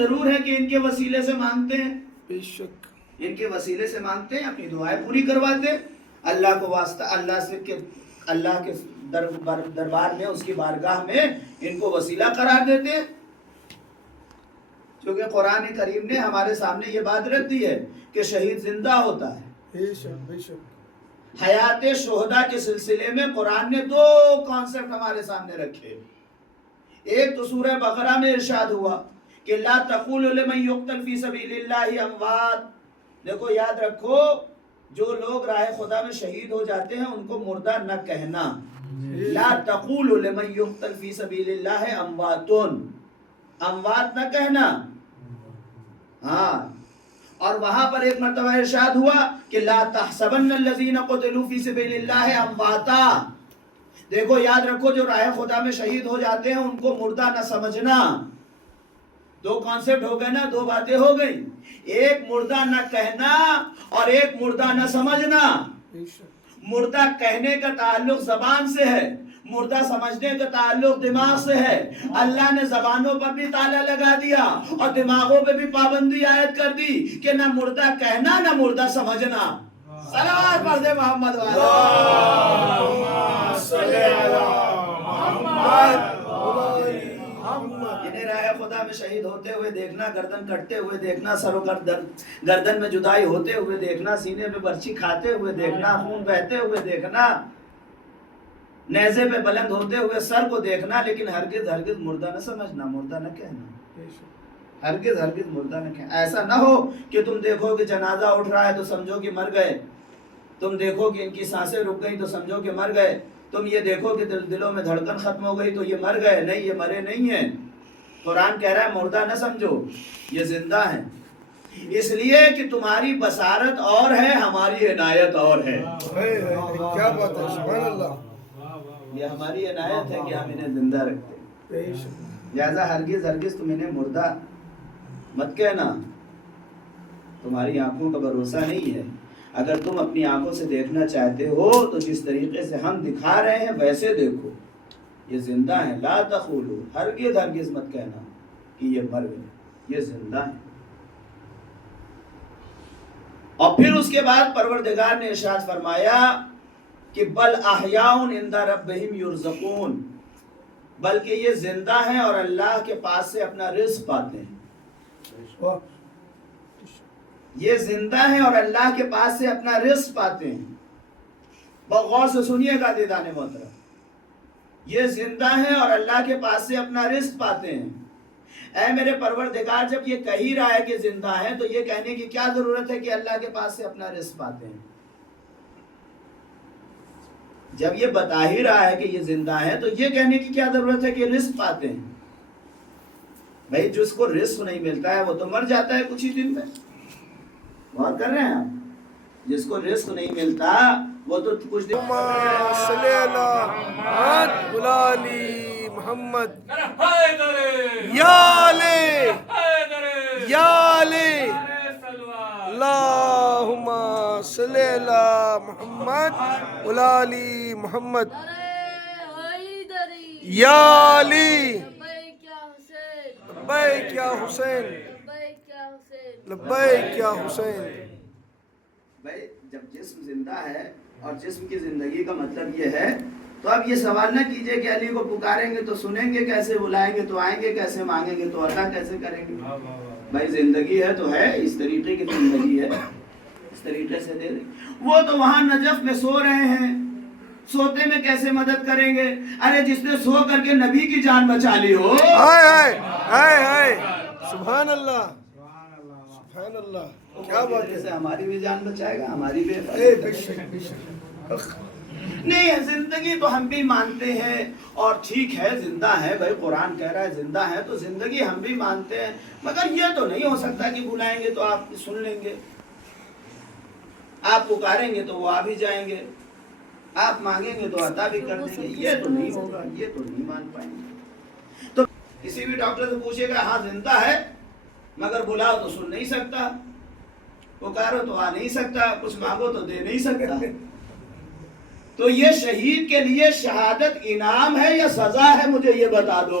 ضرور ہے کہ ان کے وسیلے سے مانگتے ہیں، بے شک ان کے وسیلے سے مانگتے ہیں، اپنی دعائیں پوری کرواتے ہیں، اللہ کو واسطہ اللہ سے کہ اللہ کے دربار میں، اس کی بارگاہ میں ان کو وسیلہ قرار دیتے ہیں۔ کیونکہ قرآن کریم نے ہمارے سامنے یہ بات رکھ دی ہے کہ شہید زندہ ہوتا ہے۔ بے شک بے شک حیات شہداء کے سلسلے میں قرآن نے دو کانسیپٹ ہمارے سامنے رکھے۔ ایک تو سورہ بقرہ میں ارشاد ہوا کہ لا تقولوا لمن یقتل فی سبیل اللہ اموات، دیکھو یاد رکھو جو لوگ راہ خدا میں شہید ہو جاتے ہیں ان کو مردہ نہ کہنا۔ لا تقولوا لمن یقتل فی سبیل اللہ اموات، اموات نہ کہنا۔ ہاں، اور وہاں پر ایک مرتبہ ارشاد ہوا کہ لا تحسبن الذین قتلوا فی سبیل اللہ امواتا، دیکھو یاد رکھو جو راہ خدا میں شہید ہو جاتے ہیں ان کو مردہ نہ سمجھنا۔ دو کانسیپٹ ہو گئے نا، دو باتیں ہو گئی، ایک مردہ نہ کہنا اور ایک مردہ نہ سمجھنا۔ بے شک مردہ کہنے کا تعلق زبان سے ہے، مردہ سمجھنے کا تعلق دماغ سے ہے۔ اللہ نے زبانوں پر بھی تالا لگا دیا اور دماغوں پہ بھی پابندی عائد کر دی کہ نہ مردہ کہنا نہ مردہ سمجھنا۔ صلوات پڑھ دے محمد والا۔ انہیں راہ خدا میں شہید ہوتے ہوئے دیکھنا، گردن کٹتے ہوئے دیکھنا، سر و گردن میں جدائی ہوتے ہوئے دیکھنا، سینے میں برچھی کھاتے ہوئے دیکھنا، خون بہتے ہوئے دیکھنا، نیزے پہ بلند ہوتے ہوئے سر کو دیکھنا، لیکن ہرگز ہرگز مردہ نہ سمجھنا، مردہ نہ کہنا، ہرگز ہرگز مردہ نہ کہنا۔ ایسا نہ ہو کہ تم دیکھو کہ جنازہ اٹھ رہا ہے تو سمجھو کہ مر گئے، تم دیکھو کہ ان کی سانسیں رک گئی تو سمجھو کہ مر گئے، تم یہ دیکھو کہ دلوں میں دھڑکن ختم ہو گئی تو یہ مر گئے۔ نہیں، یہ مرے نہیں ہیں۔ قرآن کہہ رہا ہے مردہ نہ سمجھو، یہ زندہ ہیں، اس لیے کہ تمہاری بصارت اور ہے، ہماری عنایت اور ہے۔ کیا بات ہے، سبحان اللہ۔ یہ ہماری عنایت ہے کہ ہم انہیں زندہ رکھتے ہیں، لہذا ہرگز ہرگز تم انہیں مردہ مت کہنا۔ تمہاری آنکھوں کا بھروسہ نہیں ہے، اگر تم اپنی آنکھوں سے دیکھنا چاہتے ہو تو جس طریقے سے ہم دکھا رہے ہیں ویسے دیکھو، یہ زندہ ہیں۔ لا تقولوا، ہرگز ہرگز مت کہنا کہ یہ مر گئے، یہ زندہ ہیں۔ اور پھر اس کے بعد پروردگار نے ارشاد فرمایا کہ بل احیاء عند ربہم یرزقون، بلکہ یہ زندہ ہیں اور اللہ کے پاس سے اپنا رزق پاتے ہیں۔ یہ زندہ ہیں اور اللہ کے پاس سے اپنا رزق پاتے ہیں۔ بہت غور سے سنیے گا دیدان محترم، یہ زندہ ہیں اور اللہ کے پاس سے اپنا رزق پاتے ہیں۔ اے میرے پروردگار، جب یہ کہہ ہی رہا ہے کہ زندہ ہیں تو یہ کہنے کی کیا ضرورت ہے کہ اللہ کے پاس سے اپنا رزق پاتے ہیں؟ جب یہ بتا ہی رہا ہے کہ یہ زندہ ہے تو یہ کہنے کی کیا ضرورت ہے کہ رزق پاتے ہیں؟ بھائی جس کو رزق نہیں ملتا ہے وہ تو مر جاتا ہے کچھ ہی دن میں۔ غور کر رہے ہیں آپ؟ جس کو رزق نہیں ملتا وہ تو کچھ دن صلی اللہ علی محمد یا علی یا علی اللہم صلی اللہ محمد علی محمد یا علی لبیک یا حسین لبیک یا حسین۔ بھائی جب جسم زندہ ہے اور جسم کی زندگی کا مطلب یہ ہے تو اب یہ سوال نہ کیجئے کہ علی کو پکاریں گے تو سنیں گے کیسے، بلائیں گے تو آئیں گے کیسے، مانگیں گے تو عطا کیسے کریں گے۔ بھائی زندگی ہے تو ہے، اس طریقے کی زندگی ہے، اس طریقے سے دے دیں۔ وہ تو وہاں نجف میں سو رہے ہیں، سوتے میں کیسے مدد کریں گے؟ ارے جس نے سو کر کے نبی کی جان بچا لی ہو۔ ہائے ہائے ہائے ہائے، سبحان اللہ سبحان اللہ، کیا بات ہے۔ ہماری بھی جان بچائے گا، ہماری بھی بے شک بے شک۔ نہیں ہے زندگی تو ہم بھی مانتے ہیں اور ٹھیک ہے زندہ ہے، بھائی قرآن کہہ رہا ہے زندہ ہے تو زندگی ہم بھی مانتے ہیں، مگر یہ تو نہیں ہو سکتا کہ بلائیں گے تو آپ سن لیں گے، آپ پکاریں گے تو وہ آ بھی جائیں گے، آپ مانگیں گے تو عطا بھی کر دیں گے، یہ تو نہیں ہوگا، یہ تو نہیں مان پائیں گے۔ تو کسی بھی ڈاکٹر سے پوچھے گا ہاں زندہ ہے مگر بلاؤ تو سن نہیں سکتا، پکارو تو آ نہیں سکتا، کچھ مانگو تو دے نہیں سکتا۔ تو یہ شہید کے لیے شہادت انعام ہے یا سزا ہے، مجھے یہ بتا دو۔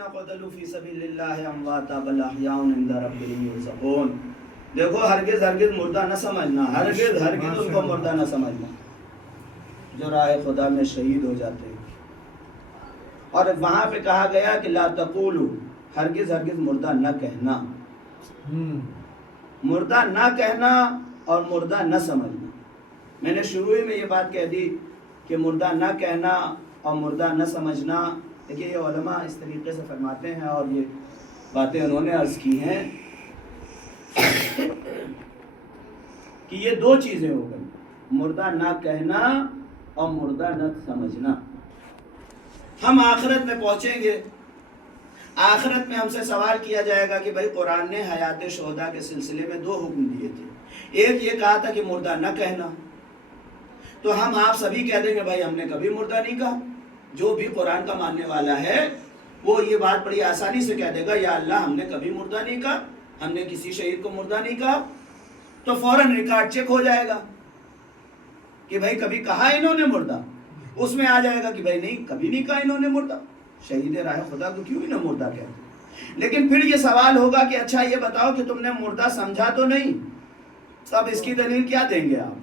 الذین قتلوا فی سبیل اللہ امواتا بل احیاء عند ربہم یرزقون. دیکھو ہرگز ہرگز مردہ نہ سمجھنا، ہرگز ہرگز ان کو مردہ نہ سمجھنا جو راہ خدا میں شہید ہو جاتے ہیں. اور وہاں پہ کہا گیا کہ لا تقولوا، ہرگز ہرگز مردہ نہ کہنا، مردہ نہ کہنا اور مردہ نہ سمجھنا. میں نے شروع میں یہ بات کہہ دی کہ مردہ نہ کہنا اور مردہ نہ سمجھنا. دیکھیے یہ علماء اس طریقے سے فرماتے ہیں اور یہ باتیں انہوں نے عرض کی ہیں کہ یہ دو چیزیں ہو گئی، مردہ نہ کہنا اور مردہ نہ سمجھنا. ہم آخرت میں پہنچیں گے، آخرت میں ہم سے سوال کیا جائے گا کہ بھائی قرآن نے حیات شہداء کے سلسلے میں دو حکم دیے تھے. ایک یہ کہا تھا کہ مردہ نہ کہنا، تو ہم آپ سبھی کہہ دیں گے بھائی ہم نے کبھی مردہ نہیں کہا. جو بھی قرآن کا ماننے والا ہے وہ یہ بات بڑی آسانی سے کہہ دے گا یا اللہ ہم نے کبھی مردہ نہیں کہا، ہم نے کسی شہید کو مردہ نہیں کہا. تو فوراً ریکارڈ چیک ہو جائے گا کہ بھائی کبھی کہا انہوں نے مردہ، اس میں آ جائے گا کہ بھائی نہیں کبھی نہیں کہا انہوں نے مردہ. شہید راہ خدا کو کیوں ہی نہ مردہ کہتے. لیکن پھر یہ سوال ہوگا کہ اچھا یہ بتاؤ کہ تم نے مردہ سمجھا تو نہیں، تو اب اس کی دلیل کیا دیں گے آپ؟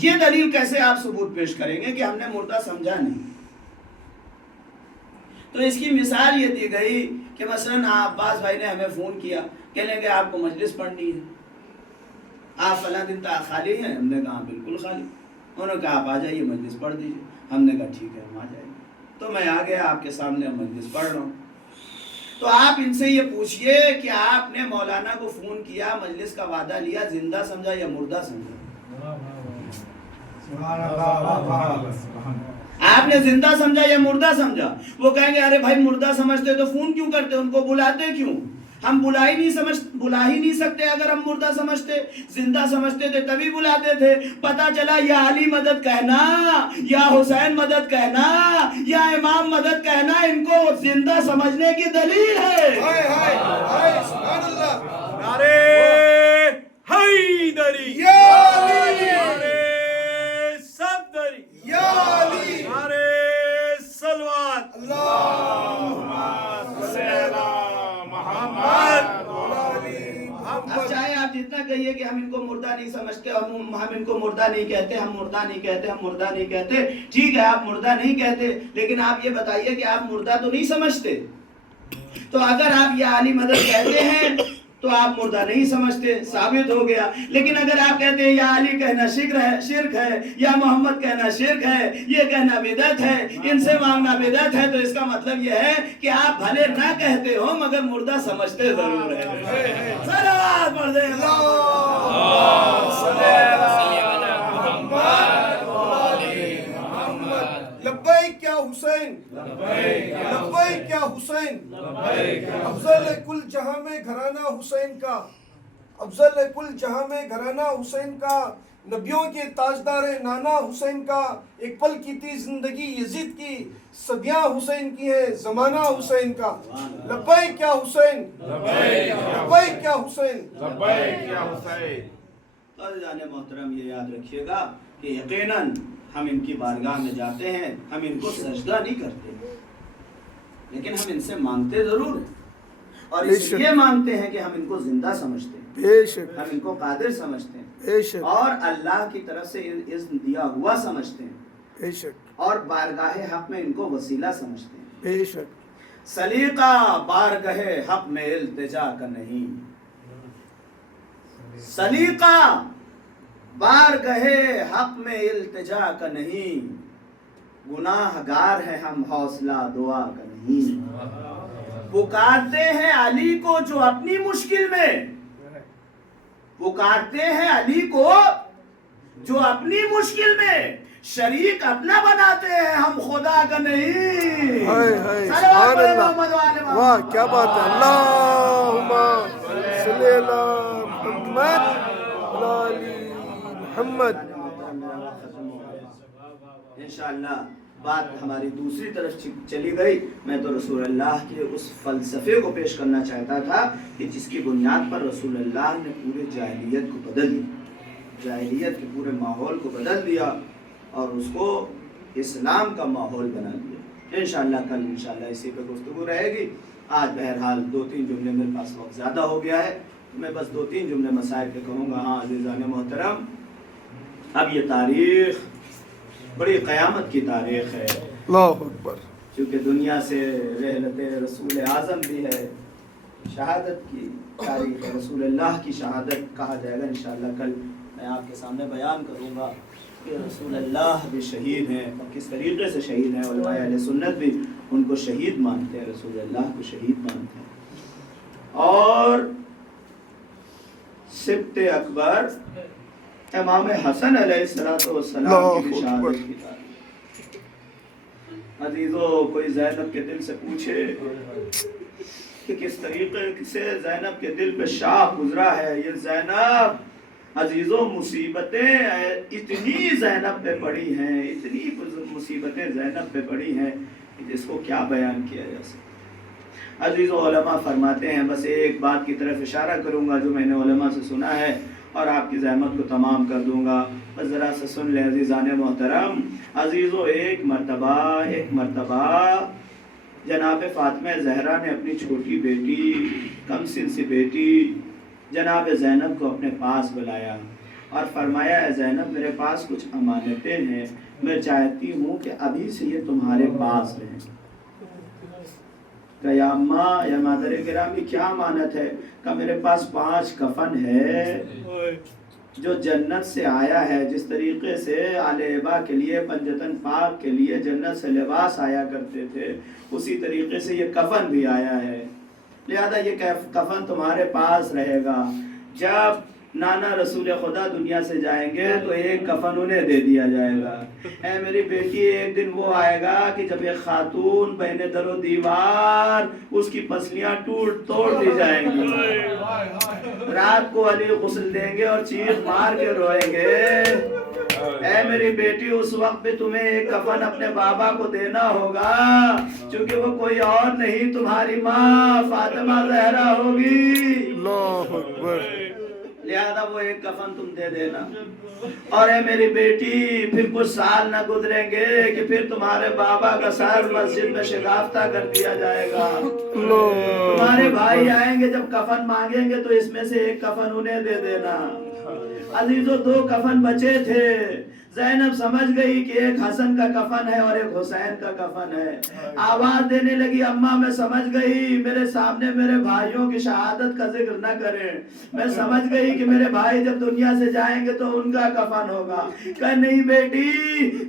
یہ دلیل کیسے آپ ثبوت پیش کریں گے کہ ہم نے مردہ سمجھا نہیں؟ تو اس کی مثال یہ دی گئی کہ مثلا عباس بھائی نے ہمیں فون کیا، کہنے کہ آپ کو مجلس پڑھنی ہے، آپ فلاں دن تک خالی ہیں؟ ہم نے کہا بالکل خالی. انہوں نے کہا آپ آ جائیے مجلس پڑھ دیجیے. ہم نے کہا ٹھیک ہے ہم آ جائیں گے. تو میں آ گیا آپ کے سامنے مجلس پڑھ رہا ہوں. تو آپ ان سے یہ پوچھئے کہ آپ نے مولانا کو فون کیا، مجلس کا وعدہ لیا، زندہ سمجھا یا مردہ سمجھا؟ آپ نے زندہ سمجھا یا مردہ سمجھا؟ وہ کہیں گے ارے بھائی مردہ سمجھتے تو فون کیوں کرتے، ان کو بلاتے کیوں؟ ہم بلا ہی نہیں سکتے اگر ہم مردہ سمجھتے. زندہ سمجھتے تھے تبھی بلاتے تھے. پتہ چلا یا علی مدد کہنا یا حسین مدد کہنا یا امام مدد کہنا ان کو زندہ سمجھنے کی دلیل ہے. سبحان اللہ. نعرے حیدری، یا علی، نعرے صدری، یا علی، نعرے صلوات. اللہم صلی علی محمد. اب چاہے آپ جتنا کہیے کہ ہم ان کو مردہ نہیں سمجھتے، ہم ان کو مردہ نہیں کہتے، ہم مردہ نہیں کہتے، ہم مردہ نہیں کہتے. ٹھیک ہے آپ مردہ نہیں کہتے، لیکن آپ یہ بتائیے کہ آپ مردہ تو نہیں سمجھتے. تو اگر آپ یہ علی مدد کہتے ہیں تو آپ مردہ نہیں سمجھتے، ثابت ہو گیا. لیکن اگر آپ کہتے ہیں یا علی کہنا شرک ہے، یا محمد کہنا شرک ہے، یہ کہنا بدعت ہے، ان سے مانگنا بدعت ہے، تو اس کا مطلب یہ ہے کہ آپ بھلے نہ کہتے ہو مگر مردہ سمجھتے ضرور ہیں. صلوات پڑھ دیں. لبیک یا حسین، لبیک یا حسین. افضل کل جہاں میں گھرانہ حسین کا، افضل کل جہاں میں گھرانہ حسین کا، نبیوں کے تاجدار نانا حسین کا. ایک پل کی تھی زندگی یزید کی، صدیاں حسین کی ہے زمانہ حسین کا. لبیک یا حسین، لبیک یا حسین، لبیک یا حسین. عزیزان محترم یہ یاد رکھیے گا کہ یقیناً ہم ان کی بارگاہ میں جاتے ہیں، ہم ان کو سجدہ نہیں کرتے، لیکن ہم ان سے مانگتے ضرور ہیں. اور اس لیے مانگتے ہیں کہ ہم ان کو زندہ سمجھتے ہیں، بے شک، ہم ان کو قادر سمجھتے ہیں، بے شک، اور اللہ کی طرف سے اذن دیا ہوا سمجھتے ہیں، بے شک، اور بارگاہ حق میں ان کو وسیلہ سمجھتے ہیں. بے شک. سلیقہ بارگاہ حق میں التجا کا نہیں، سلیقہ بارگاہ حق میں التجا کا نہیں، گناہ گار ہے ہم حوصلہ دعا کا نہیں. پکارتے ہیں علی کو جو اپنی مشکل میں، پکارتے ہیں علی کو جو اپنی مشکل میں، شریک اپنا بناتے ہیں ہم خدا کا نہیں. سبحان اللہ. واہ کیا بات ہے. اللہم صلی علی محمد علی محمد. انشاءاللہ بات ہماری دوسری طرف چلی گئی. میں تو رسول اللہ کے اس فلسفے کو پیش کرنا چاہتا تھا کہ جس کی بنیاد پر رسول اللہ نے پورے جاہلیت کو بدل دیا، جاہلیت کے پورے ماحول کو بدل دیا اور اس کو اسلام کا ماحول بنا دیا. انشاءاللہ کل انشاءاللہ اسی پہ گفتگو رہے گی. آج بہرحال 2-3 جملے میرے پاس وقت زیادہ ہو گیا ہے، میں بس 2-3 جملے مسائل پہ کہوں گا. ہاں عزیزان محترم، اب یہ تاریخ بڑی قیامت کی تاریخ ہے، اللہ اکبر. کیونکہ دنیا سے رحلت رسول اعظم بھی ہے، شہادت کی تاریخ ہے، رسول اللہ کی شہادت کہا جائے گا. انشاءاللہ کل میں آپ کے سامنے بیان کروں گا کہ رسول اللہ بھی شہید ہیں اور کس طریقے سے شہید ہیں. علماء اہل سنت بھی ان کو شہید مانتے ہیں، رسول اللہ کو شہید مانتے ہیں. اور سبط اکبر امام حسن علیہ السلام کی شہادت کی تاریخ. عزیزو، کوئی زینب کے دل سے پوچھے کہ کس طریقے سے زینب کے دل پہ شاہ گزرا ہے. یہ زینب عزیزو، مصیبتیں اتنی زینب پہ پڑی ہیں، اتنی مصیبتیں زینب پہ پڑی ہیں کہ جس کو کیا بیان کیا جا سکتا. عزیزو، علماء فرماتے ہیں، بس ایک بات کی طرف اشارہ کروں گا جو میں نے علماء سے سنا ہے اور آپ کی زحمت کو تمام کر دوں گا. بس ذرا سے سن لیں عزیزان محترم. عزیزو، ایک مرتبہ جناب فاطمہ زہرا نے اپنی چھوٹی بیٹی، کم سن سی بیٹی جناب زینب کو اپنے پاس بلایا اور فرمایا، اے زینب، میرے پاس کچھ امانتیں ہیں، میں چاہتی ہوں کہ ابھی سے یہ تمہارے پاس رہیں. کہ یا اماں، یا مادر گرامی، کیا امانت ہے؟ کہ میرے پاس 5 کفن ہے جو جنت سے آیا ہے. جس طریقے سے آل ابا کے لیے، پنجتن پاک کے لیے جنت سے لباس آیا کرتے تھے، اسی طریقے سے یہ کفن بھی آیا ہے. لہذا یہ کفن تمہارے پاس رہے گا. جب نانا رسول خدا دنیا سے جائیں گے تو ایک کفن انہیں دے دیا جائے گا. اے میری بیٹی، ایک دن وہ آئے گا کہ جب ایک خاتون بین در و دیوار اس کی پسلیاں توڑ دی جائیں گی. رات کو علی غسل دیں گے اور چیخ مار کے روئیں گے. اے میری بیٹی، اس وقت بھی تمہیں ایک کفن اپنے بابا کو دینا ہوگا، چونکہ وہ کوئی اور نہیں، تمہاری ماں فاطمہ زہرا ہوگی. اللہ اکبر. لہذا وہ ایک کفن تم دے دینا. اور اے میری بیٹی، پھر کچھ سال نہ گزریں گے کہ پھر تمہارے بابا کا سر مسجد میں شگافتہ کر دیا جائے گا. تمہارے بھائی آئیں گے، جب کفن مانگیں گے تو اس میں سے ایک کفن انہیں دے دینا. عزیزو، 2 کفن بچے تھے. زینب سمجھ گئی کہ ایک حسن کا کفن ہے اور ایک حسین کا کفن ہے. آواز دینے لگی، اماں میں سمجھ گئی، میرے سامنے میرے بھائیوں کی شہادت کا ذکر نہ کریں. میں سمجھ گئی کہ میرے بھائی جب دنیا سے جائیں گے تو ان کا کفن ہوگا. کہ نہیں بیٹی،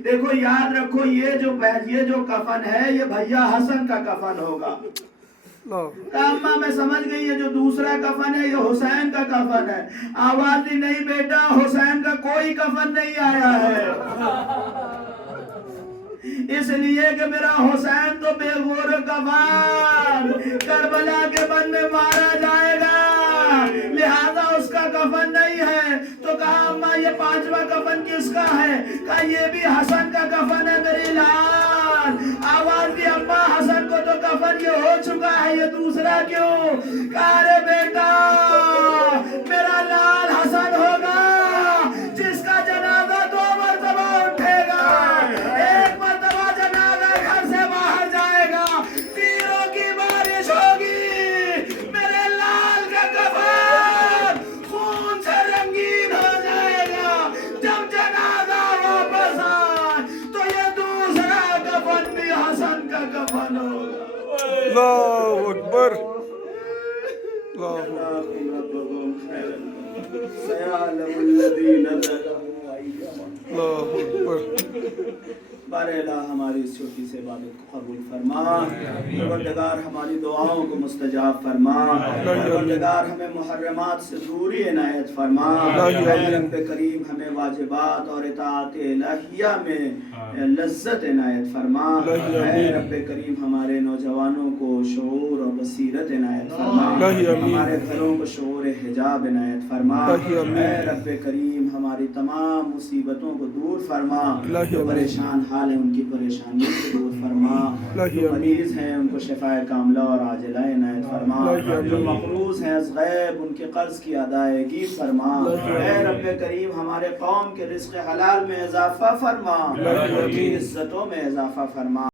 دیکھو یاد رکھو، یہ جو کفن ہے یہ بھیا حسن کا کفن ہوگا. اماں میں سمجھ گئی ہے جو دوسرا کفن ہے یہ حسین کا کفن ہے. آواز دی، نہیں بیٹا، حسین کا کوئی کفن نہیں آیا ہے، اس لیے کہ میرا حسین تو بے غور کفن کربلا کے بن میں مارا جائے گا، لہذا اس کا کفن نہیں ہے. تو کہا، اماں یہ 5واں کفن کس کا ہے؟ کہا یہ بھی حسن کا کفن ہے میری لال. آواز دی، اماں حسن کو تو کفن یہ ہو چکا ہے، یہ دوسرا کیوں؟ کہا، ارے بیٹا، میرا لال حسن ہوگا جس کا جنازہ 2 مرتبہ اٹھے گا. ایک مرتبہ جنازہ گھر سے باہر جائے گا، تیروں کی بارش ہوگی، میرے لال کا کفن خون سے رنگین ہو جائے گا. جب جنازہ واپس آئے تو یہ دوسرا کفن بھی حسن کا کفن ہوگا. اللہ اکبر. بارے اللہ ہماری اس چھوٹی سے عبادت کو قبول فرما. پروردگار ہماری دعاؤں کو مستجاب فرما. پروردگار ہمیں محرمات سے دوری عنایت فرما. رب کریم ہمیں واجبات اور اطاعت الہیہ میں لذت عنایت فرما. اے رب کریم ہمارے نوجوانوں کو شعور اور بصیرت عنایت فرما. ہمارے گھروں کو شعور حجاب عنایت فرما. اے رب کریم ہماری تمام مصیبتوں کو دور فرما. جو پریشان حال ہیں ان کی پریشانیوں کو دور فرما. جو مریض ہیں ان کو شفاء کاملہ اور عاجلہ عنایت فرما. جو مقروض ہیں از غیب ان کے قرض کی ادائیگی فرما. اے رب کریم ہمارے قوم کے رزق حلال میں اضافہ فرما، ان کی عزتوں میں اضافہ فرما.